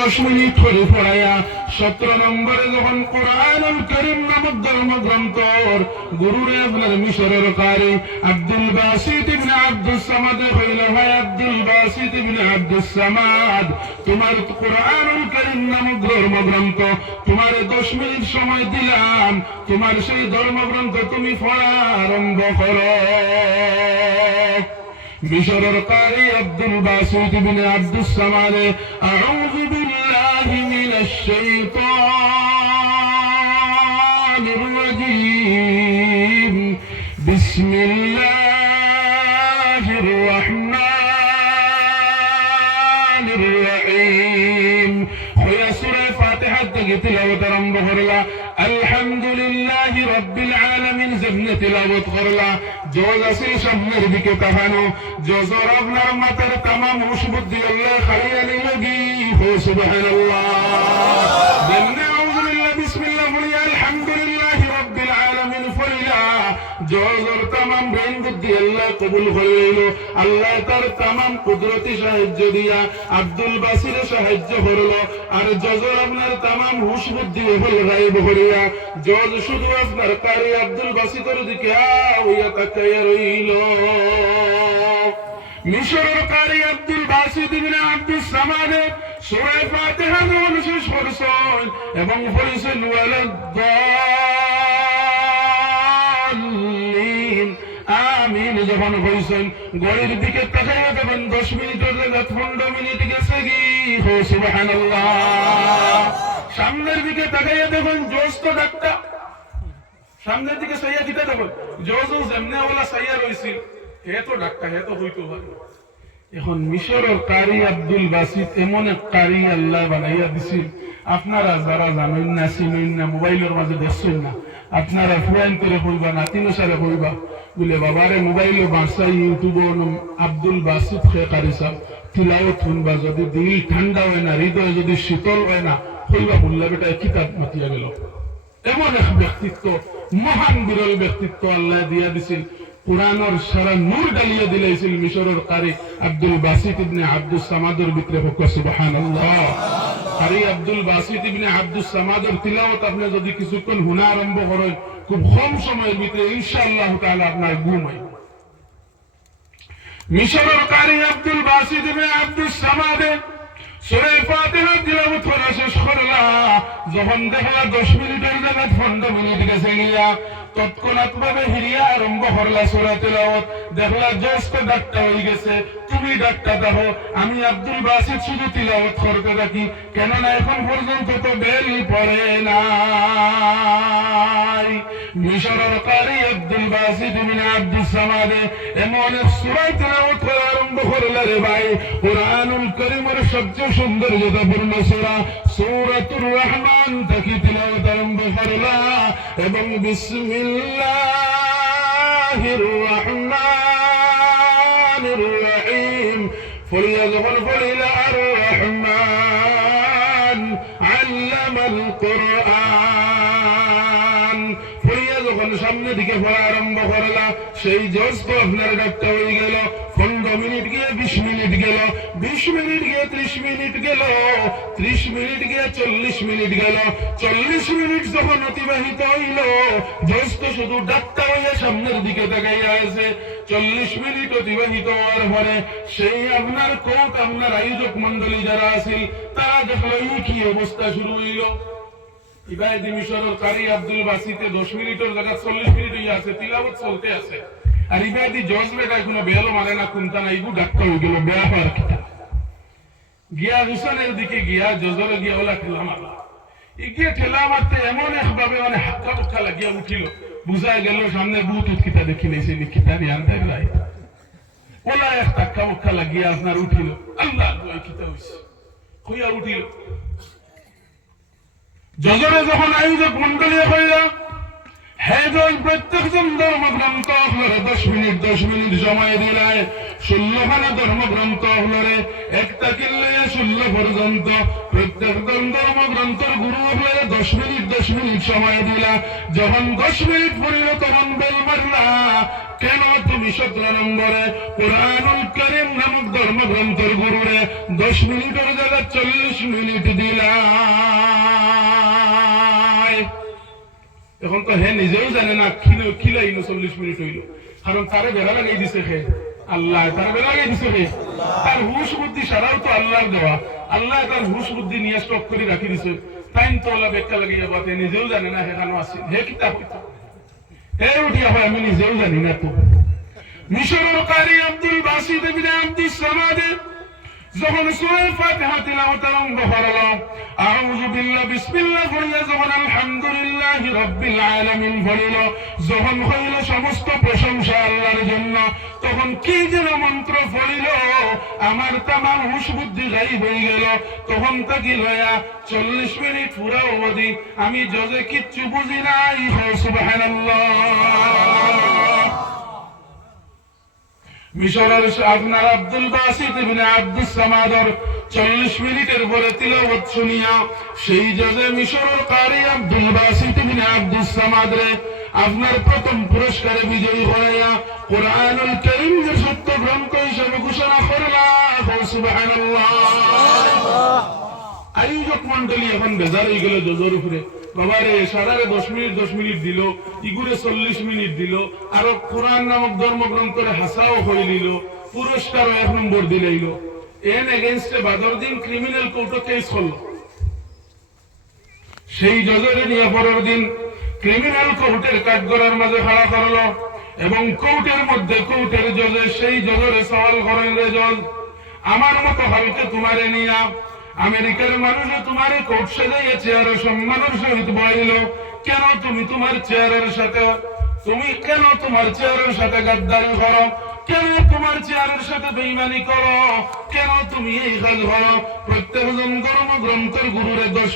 10 minute করে পড়াইয়া 17 নম্বরে যখন কোরআনুল কারীম নামক ধর্মগ্রন্থর গুরুরে আপনার মিশরের কারি আব্দুল বাসিত ইবনে আব্দুস সামাদ হইল, হয় আব্দুল বাসিত ইবনে আব্দুস সামাদ, তোমার কোরআনুল কারীম নামক ধর্মগ্রন্থ তোমার 10 মিনিট সময় দিলাম, তোমার সেই ধর্মগ্রন্থ তুমি পড়া আরম্ভ করো। মিশরের কারি আব্দুল বাসিত ইবনে আব্দুস সামাদ, আউযু বিল্লাহি মিনাশ শাইতানির রাজীম, বিসমিল্লাহির রহমানির রহিম। হইয়া সূরা ফাতিহা থেকে তিলাওয়াত আরম্ভ করলা, আলহামদুলিল্লাহি রাব্বিল আলামিন জেমনে তিলাওয়াত করলা। জোজ আছে সামনের দিকে তাকানো, জোজর আপনার মাথার তামাম হুশ বুদ্ধি আল্লাহ খাইয়া নিলগি হো সুবহানাল্লাহ। জেমনে আউযু বিল্লাহি বিসমিল্লাহ বলি আলহামদুলিল্লাহি রাব্বিল আলামিন ফরিলা, জোজর তামাম ব্রেন বুদ্ধি আল্লাহ কবুল করে নিল। আল্লাহ তার তামাম কুদরতি সাহায্য দিয়া আব্দুল বাসিরের সাহায্য করল, আর জোজর আপনার তামাম হুশ বুদ্ধি হল গায়েব করিয়া জজ শুধু আপনার কারি আব্দুল বাসিতের দিকে হইয়া তাকাইয়া রইল। মিশরের কারি আব্দুল বাসিত ইবনে আব্দুস সামাদ সূরা ফাতিহা যখন শেষ করছেন এবং পড়েছেন ওয়ালাদ-দাল্লিন আমিন যখন কইছেন, ঘড়ির দিকে তাকাইয়া দেখেন 10 মিনিটের জায়গায় 15 মিনিট গেছে কি হো সুবহানাল্লাহ। সামনের দিকে তাকাইয়া দেখুন জোজ তো ডাক্তার, সামনের দিকে সাইয়া দিতে দেখুন জোজ যেমনে ওলা সাইয়া রইছিল হে তো ডাক্তার, হে তো হইতো ভালো। এখন মিশরের কারি আব্দুল বাসিত এমন এক কারি আল্লাহ বানাইয়া দিছিল, আপনারা যারা জানেন না চিনেন না মোবাইলের মাঝে দেখছেন না, আপনারা ফুয়াইন করে কইবা না তিন সারে কইবা বলে বাবারে মোবাইলে বাসাই ইউটিউবে আব্দুল বাসিত খে কারি সাহেব তিলাওয়াত শুনবা, যদি দিল ঠান্ডা হয় না, হৃদয় যদি শীতল হয় না, কইবা মোল্লা বেটা কিতাব মাতিয়া গেল। এমন এক ব্যক্তিত্ব, মহান বিরল ব্যক্তিত্ব আল্লাহ দিয়া দিছিল, কুরআনের সারা নূর ডালিয়ে দিলেছিল মিশরের কারি আব্দুল বাসিত ইবনে আব্দুস সামাদের ভিতরে। সুবহানাল্লাহ। কারি আব্দুল বাসিত ইবনে আব্দুস সামাদের তিলাওয়াত আপনি যদি কিছুক্ষণ শুনা আরম্ভ করেন খুব কম সময়ের ভিতরে ইনশাআল্লাহ তাআলা আপনার ঘুম হয়। মিশরের কারি আব্দুল বাসিত ইবনে আব্দুস সামাদ সূরা ফাতিহা তিলাওয়াত করা শেষ করলা, যখন দেখলা 10 মিনিটের জায়গায় 15 মিনিট গেছে গিয়া তৎক্ষণাৎ ভাবে হিরিয়া আরম্ভ করলা সূরা তিলাওয়াত। দেখলা জজ তো ডাক্তার হয়ে গেছে, তুমি ডাক্তার দেখো, আমি আব্দুল বাসিত শুধু তিলাওয়াত করতে থাকি, কেননা এখন পর্যন্ত তো বেল পড়ে নাই। মিশরের কারি আব্দুল বাসিত ইবনে আব্দুস সামাদ এমন সূরা তিলাওয়াত করা আরম্ভ করলা রে ভাই, কুরআনুল কারীমের সবচেয়ে সুন্দর যথাপূর্ণ সূরা সূরাতুর রহমান থেকে তিলাওয়াত আরম্ভ করলা এবং বিসমিল্লাহির রহমানির রহিম ফরিয়া যখন পড়িলা আর রহমান আল্লামাল কুরআন ফরিয়া যখন সামনের দিকে পড়া আরম্ভ করলা, সেই জজ তো আপনার ডাক্তার হয়ে গেল। 15 মিনিট গিয়ে 20 মিনিট গেল, 20 মিনিট গিয়ে 30 মিনিট গেল, 30 মিনিট গিয়ে 40 মিনিট গেল, 40 মিনিট যখন অতিবাহিত হইল, জজ তো শুধু ডাক্তার হইয়া সামনের দিকে তাকাইয়া আছে। 40 মিনিট অতিবাহিত হওয়ার পরে সেই আপনার কোর্ট আপনার আয়োজক মন্ডলী যারা আছিল তারা দেখলো এই কি অবস্থা শুরু হইল। ইবাদি মিশরের কারি আব্দুল বাসিতে 10 মিনিটের জায়গা 40 মিনিট হইয়া আছে, তিলাওয়াত চলতে আছে, আর ইবাদি জজ বেটা কোনো বেলো মানে না কোনটা না, ইগু ডাক্তার হয়ে গেল বেয়া হওয়ার কথা। গিয়া হুসানের দিকে গিয়া জজরে গিয়া ওলা ঠেলা মারলা, ইগিয়ে ঠেলা মারতে এমন একভাবে মানে হাক্কা পক্কা লাগিয়া উঠিল, বুঝাই গেল সামনে বুট উৎকিতা দেখি নেছে নিকিতা নিয়ে আনতে রাই ওলা এক হাক্কা পক্কা লাগিয়া আপনার উঠিল, আল্লাহ কিতা হইছে কইয়া উঠিল। জজরে যখন আয়োজক মন্ডলী হইলা, হ্যাঁ প্রত্যেকজন ধর্মগ্রন্থ হলরে 10 মিনিট সময় দিলায়, 16খানা ধর্মগ্রন্থ হলরে একটা কিনলে 16 পর্যন্ত প্রত্যেক ধর্মগ্রন্থের গুরু হলরে 10 মিনিট সময় দিলা। যখন 10 মিনিট পড়িল তখন বেল মারলা, কেন তুমি 17 নম্বরে কোরআনুল কারীম নামক ধর্মগ্রন্থের গুরুরে 10 মিনিটের জায়গায় 40 মিনিট দিলা? এখন তো হে নিজেও জানে না খিলাইল 40 মিনিট হইল, কারণ তারে বেড়া লাগাই দিছে হে আল্লাহ, তারে বেড়া লাগাই দিছে হে। তার হুশ বুদ্ধি সারাও তো আল্লাহর দেওয়া, আল্লাহ তার হুশ বুদ্ধি নিয়ে স্টক করে রাখি দিছে। টাইম তো আল্লাহ বেকা লাগিয়ে যাবো, নিজেও জানে না হে কেন আছে, হে কিতাব হইতো হে উঠিয়া হয় আমি নিজেও জানি না। তো মিশরের কারি আব্দুল বাসিত ইবনে আব্দুস সামাদ যখন সূরা ফাতিহা তিলাওয়াত আরম্ভ করলো, আউযু বিল্লাহ বিসমিল্লাহ বলে যখন আলহামদুলিল্লাহি রাব্বিল আলামিন বলিল, যখন হইল সমস্ত প্রশংসা আল্লাহর জন্য, তখন কি যেন মন্ত্র পড়িল, আমার তামাম হুশ বুদ্ধি গায়েব হয়ে গেল। তখন তাকি লয়া 40 মিনিট পুরা অবধি আমি জজে কিচ্ছু বুঝি নাই। সুবহানাল্লাহ। মিশরের আপনার আব্দুল বাসিত ইবনে আব্দুস সামাদর 40 মিনিটের পরে তিলাওয়াত শুনিয়া সেই জজে মিশরের কারি আব্দুল বাসিত ইবনে আব্দুস সামাদরে আপনার প্রথম পুরস্কারে বিজয়ী হইয়া কোরআনুল কারীমের সত্য গ্রন্থ হিসেবে ঘোষণা করলা। সুবহানাল্লাহ। আয়োজক মন্ডলী এখন বেজার হয়ে গেল জজের উপরে, বাবারে সারারে 10 মিনিট দিল, ইগুরে 40 মিনিট দিল, আর কোরআন নামক ধর্মগ্রন্থের হাসাও হয়ে নিল, পুরস্কার 1 নম্বর দিলাইল। এন এগেইনস্টে বাদর দিন ক্রিমিনাল কোর্টে কেস করল। সেই জজরে নিয়ে পরের দিন ক্রিমিনাল কোর্টের কাঠগড়ার মাঝে খাড়া করলো এবং কোর্টের মধ্যে কোর্টের জজে সেই জজরে সওয়াল করেন, রে জজ, আমার মতো হালকে তোমারে নিয়া আমেরিকার মানুষে তোমার কোর্ট সাজাইয়া চেয়ারের সম্মানের সহিত বইল, কেন তুমি তোমার চেয়ারের সাথে গাদ্দারি করো, কেন তোমার চেয়ারের সাথে বেঈমানি করো, কেন তুমি এই কাজ করো? প্রত্যেকজন ধর্মগ্রন্থের গুরুরে 10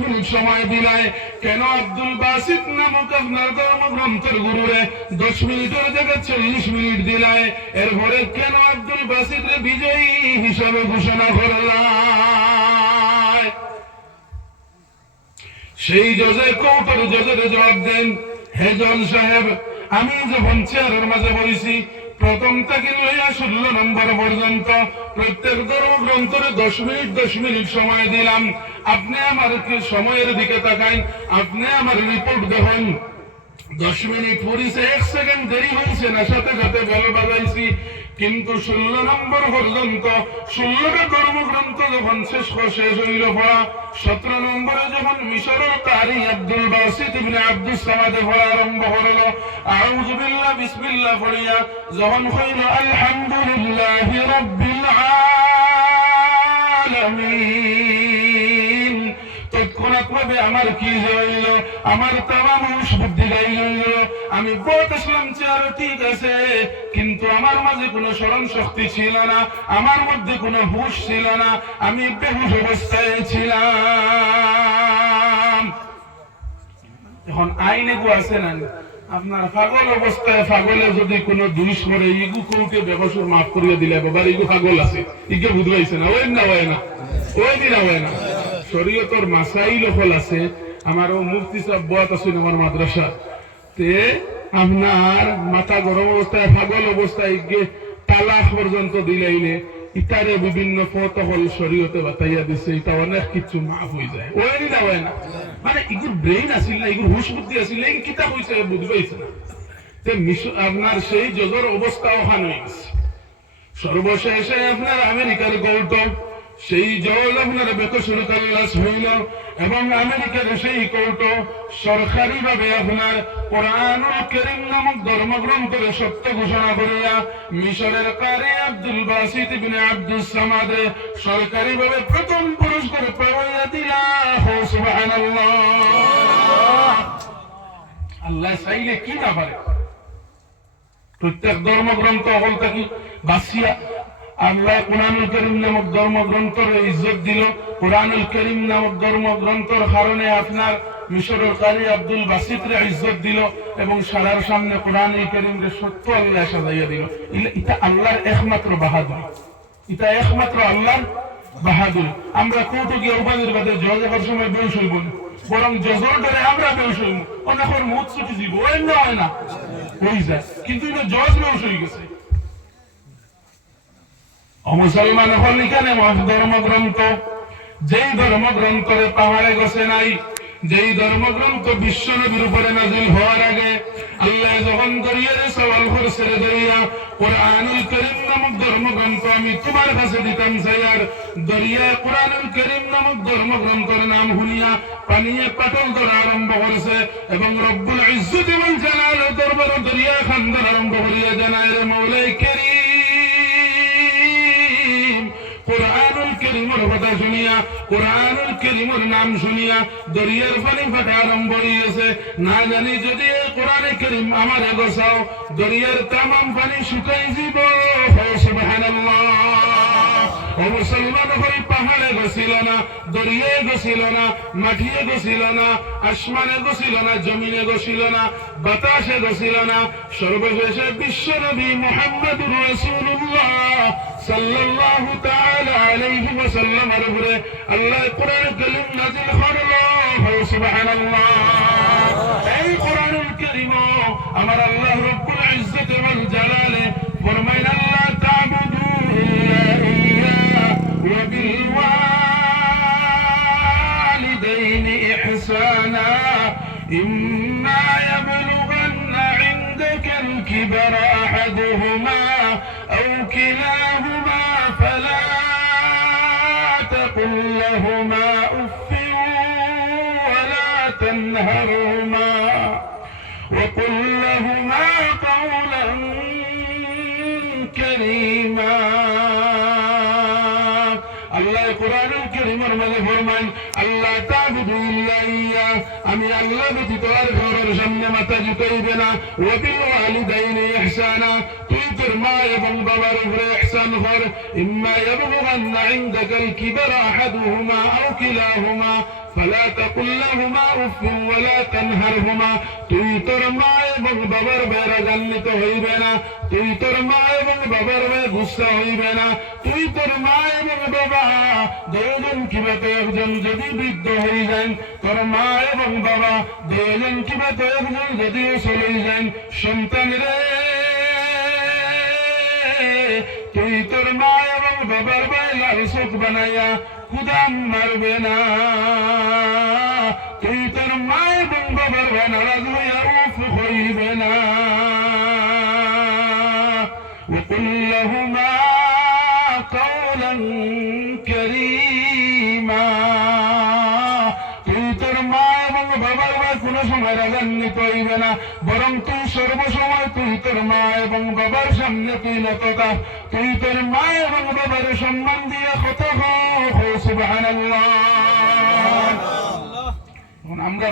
মিনিট সময় দিলায়, কেন আব্দুল বাসিত নামক আপনার ধর্মগ্রন্থের গুরুরে 10 মিনিটের জায়গায় 40 মিনিট দিলায়? এরপরে কেন আব্দুল বাসিতরে বিজয়ী হিসাবে ঘোষণা করলাম? সেই জজে কোর্টের জজের জবাব দেন, হে জজ সাহেব, আমি যখন চেয়ারের মাঝে বলেছি প্রথম থেকে লইয়া 16 নম্বর পর্যন্ত প্রত্যেক ধর্মগ্রন্থরে 10 মিনিট সময় দিলাম, আপনি আমার সময়ের দিকে তাকাইন, আপনি আমার রিপোর্ট দেখেন, 10 মিনিট পড়িছে, 1 সেকেন্ড দেরি হয়েছে না, সাথে সাথে বেল বাজাইছি, কিন্তু 16 নম্বর পর্যন্ত 16টা ধর্মগ্রন্থ যখন শেষ হইল পড়া, 17 নম্বরে যখন মিশরের কারি আব্দুল বাসিত ইবনে আব্দুস সামাদ পড়া আরম্ভ করলো, আউযু বিল্লাহ বিসমিল্লাহ পড়িয়া যখন হইল আলহামদুলিল্লাহি রাব্বিল আলামিন, তৎক্ষণাৎ ভাবে আমার কি হইল, আমার তামাম হুশ বুদ্ধি গাইল। আমি বহুত আসলাম চেয়ারে, ঠিক আছে, কিন্তু আমার মাঝে কোনো স্মরণ শক্তি ছিল না, আমার মধ্যে কোনো হুশ ছিল না, আমি বেহুশ অবস্থায় ছিলাম। এখন আইনে গো আছে না, আপনার পাগল অবস্থায় পাগলে যদি কোনো দুষ করে ইগু কোর্টে বেকসুর মাফ করিয়ে দিলে, বাবার ইগু পাগল আছে, ইগে বুঝবাইছে না, ওই দিন হয় না। শরীয়তের মাসাইল হল আছে, আমারও মুফতি সাহেব বয়াত আছেন আমার মাদ্রাসা তে, আপনার মাথা গরম অবস্থায় পাগল অবস্থায় তালাক পর্যন্ত দিলাইলে ইতারে বিভিন্ন পথ হল শরীয়তে বাতাইয়া দিছে, এটা অনেক কিছু মাফ হয়ে যায়। ওই না হয় না, মানে ইগুর ব্রেইন আসিল না, ইগুর হুশ বুদ্ধি আসিল, এই কিতাব হয়েছে বুঝবাইছে না। আপনার সেই জজর অবস্থা ওখান হয়ে গেছে। সর্বশেষে আপনার আমেরিকার গৌতম সেই জজ আপনার বেকসুর খালাস হইল এবং আমেরিকার সেই কোর্ট সরকারি ভাবে আপনার কোরআনুল কারীম নামক ধর্মগ্রন্থের সত্য ঘোষণা করিয়া মিশরের কারি আব্দুল বাসিত ইবনে আব্দুস সামাদ সরকারি ভাবে প্রথম পুরস্কার পাওয়া দিলা। সুবহানাল্লাহ। আল্লাহ চাইলে কি না পারে, প্রত্যেক ধর্মগ্রন্থ হল থাকি বাসিয়া আল্লাহ কোরআনুল কারীম নামক ধর্মগ্রন্থের ইজ্জত দিল। কোরআনুল কারীম নামক ধর্মগ্রন্থের কারণে আপনার মিশরের কারি আব্দুল বাসিতরে ইজ্জত দিল এবং সারার সামনে কোরআনুল কারীমকে সত্য আল্লাহ সাজাইয়া দিল। এটা আল্লাহর একমাত্র বাহাদুরি, এটা একমাত্র আল্লাহর বাহাদুর। আমরা কৌতুকিয়া উপাধির বাদে জজ হওয়ার সময় বেউস হইব না, বরং জজর ডরে আমরা বেউস হইব। অনেক মুখ ছুটি দিব, হয় না হয়ে যায়, কিন্তু এটা জজ বেউস হয়ে গেছে। মুসলমান হল এখানে ধর্মগ্রন্থ, যেই ধর্মগ্রন্থরে পাহাড়ে গেছে নাই, যেই ধর্মগ্রন্থ বিশ্ব নবীর উপরে নাজিল হওয়ার আগে আল্লাহ যখন দরিয়ারে সওয়াল করছে, দরিয়া কোরআনুল কারীম নামক ধর্মগ্রন্থ আমি তোমার কাছে দিতাম চাইয়ার, দরিয়া কোরআনুল কারীম নামক ধর্মগ্রন্থের নাম শুনিয়া পানিয়ে পাটল ধরা আরম্ভ করেছে এবং রব্বুল ইজ্জত ওয়াল জালাল দরবার দরিয়া খান্দন আরম্ভ করিয়া জানায়, রে মওলাই কারীম, কোরআনুল কারীমের কথা শুনিয়া, কোরআনুল কারীমের নাম শুনিয়া দরিয়ার পানি ফাটা আরম্ভ হইয়াছে। না জানি যদি কোরআনে কারীম আমারে গোছাও, দরিয়ার তামাম পানি শুকাই যাব। সুবহানাল্লাহ। ও মুসলমান হল পাহাড়ে গেছিল না, দরিয়ায় গেছিল না, মাটিয়ে গেছিল না, আসমানে গেছিল না, জমিনে গেছিল না, বাতাসে গেছিল না, সর্বশেষে বিশ্ব নবী মুহাম্মদুর রাসূলুল্লাহ সাল্লাল্লাহু তাআলা আলাইহি ওয়াসাল্লামের উপরে আল্লাহ কোরআন কারীম নাযিল করলো। সুবহানাল্লাহ। এই কোরআনুল কারীম আমার আল্লাহ রব্বুল ইজ্জত ওয়াল জালালে ফরমাইন, আল্লাহ তা'বুদু ইল্লা ইয়্যাহু ওয়া বিল ওয়ালিদাইনি ইহসানা ইম্মা ইয়াবলুগান্না ইনদাকাল কিবরা আহাদুহুমা আও কিলাহুমা ফালা তাকুল লাহুমা উফফিন ওয়ালা তানহারহুমা وقل لهما قولا كريما। আল্লাহ কোরআনুল কারীমের মধ্যে ফরমান, আল্লাহ তা'বুদু ইল্লা ইয়্যাহু, আমি আল্লাহ ব্যতীত আর কারোর সামনে মাথা ঝুঁকাইবে না। ওয়া বিল ওয়ালিদাইনি ইহসানা, তুই তোর মা এবং বাবার উপরে ইহসান কর। ইম্মা ইয়াবলুগান্না ইনদাকাল কিবরা আহাদুহুমা আও কিলাহুমা فلا تقل لهما اف ولا تنهرهما, তুই তোর মা এবং বাবার বেয়ে রাগান্বিত হইবে না, তুই তোর মা এবং বাবার বেয়ে গুসা হইবে না, তুই তোর মা এবং বাবা দুজন কিংবা তো একজন যদি বৃদ্ধ হয়ে যান, তোর মা এবং বাবা দুজন কিংবা তো একজন যদিও চলে যান, সন্তান রে তুই তোর মা এবং বাবার বেয়ে লাল চোখ বানাইয়া কুদান মারবে না, তুই তোর মা এবং বাবার বেয়ে নারাজ হইয়া উফ হইবে না। وقل لهما قولا كريما, তুই তোর মা এবং বাবার বেয়ে কোনো সময় রাগান্বিত হইবে না, বরং তুই সর্বসময় তুই তোর মা এবং বাবার সামনে তুই নততা, তুই তোর মা এবং বাবার সম্মান দিয়ে কথা কও। সুবহানাল্লাহ। আমরা